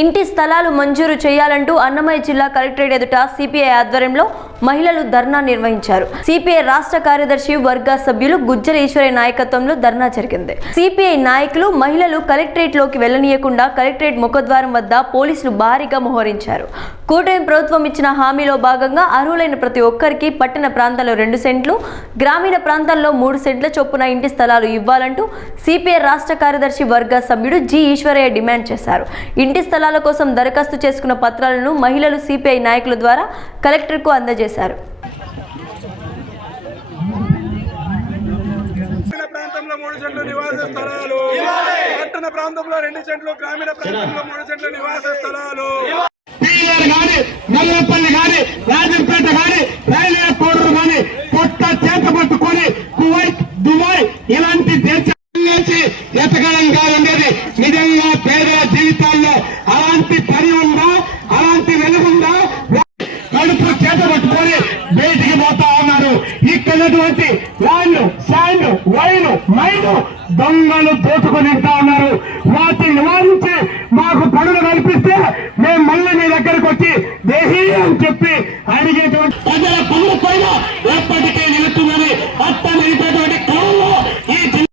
ఇంటి స్థలాలు మంజూరు చేయాలంటూ అన్నమయ్య జిల్లా కలెక్టరేట్ ఎదుట సిపిఐ ఆధ్వర్యంలో మహిళలు ధర్నా నిర్వహించారు. సిపిఐ రాష్ట్ర కార్యదర్శి వర్గ సభ్యులు గుజ్జల ఈశ్వరయ్య నాయకత్వంలో ధర్నా జరిగింది. సిపిఐ నాయకులు మహిళలు కలెక్టరేట్ లోకి వెళ్లనీయకుండా కలెక్టరేట్ ముఖద్వారం వద్ద పోలీసులు భారీగా మోహరించారు. కూటమి ప్రభుత్వం ఇచ్చిన హామీలో భాగంగా అర్హులైన ప్రతి ఒక్కరికి పట్టణ ప్రాంతాల్లో 2 సెంట్లు, గ్రామీణ ప్రాంతాల్లో 3 సెంట్ల చొప్పున ఇంటి స్థలాలు ఇవ్వాలంటూ సిపిఐ రాష్ట్ర కార్యదర్శి వర్గ సభ్యుడు జి ఈశ్వరయ్య డిమాండ్ చేశారు. ఇంటి స్థలాల కోసం దరఖాస్తు చేసుకున్న పత్రాలను మహిళలు సిపిఐ నాయకుల ద్వారా కలెక్టర్కు అందజేశారు. ప్రాంతంలో 3 సెంట్లు నివాస స్థలాలు, పట్టణ ప్రాంతంలో 2 సెంట్లు, గ్రామీణ ప్రాంతంలో 3 సెంట్లు నివాస స్థలాలు, నల్లపల్లి గాని, రాజంపేట గాని, రైల్వే కోడూరు గాని కొత్త చేత పట్టుకొని కువైట్, దుబాయ్ ఇలాంటి దేశాల నుంచి ఎతకడంగా ఉండేది. నిజంగా పేదల జీవితాల్లో అలాంటి పని ఉందా, అలాంటి వెలుగుందా? కడుపు చేత పట్టుకొని బయటికి పోతా ఉన్నారు. ఇక్కడటువంటి ల్యాండ్, శాండ్, వైన్, మైన్ దొంగలు దోచుకొని తింటా ఉన్నారు. వాటిని నివారించి మాకు పనులు కల్పిస్తే మేము మళ్ళీ మీ దగ్గరకు వచ్చి దేహీ అని చెప్పి అడిగేటువంటి ప్రజల పనుల పైన ఎప్పటికీ నిలుస్తుందని అత్త నిలిపేటువంటి క్రమంలో ఈ తీసుకోండి.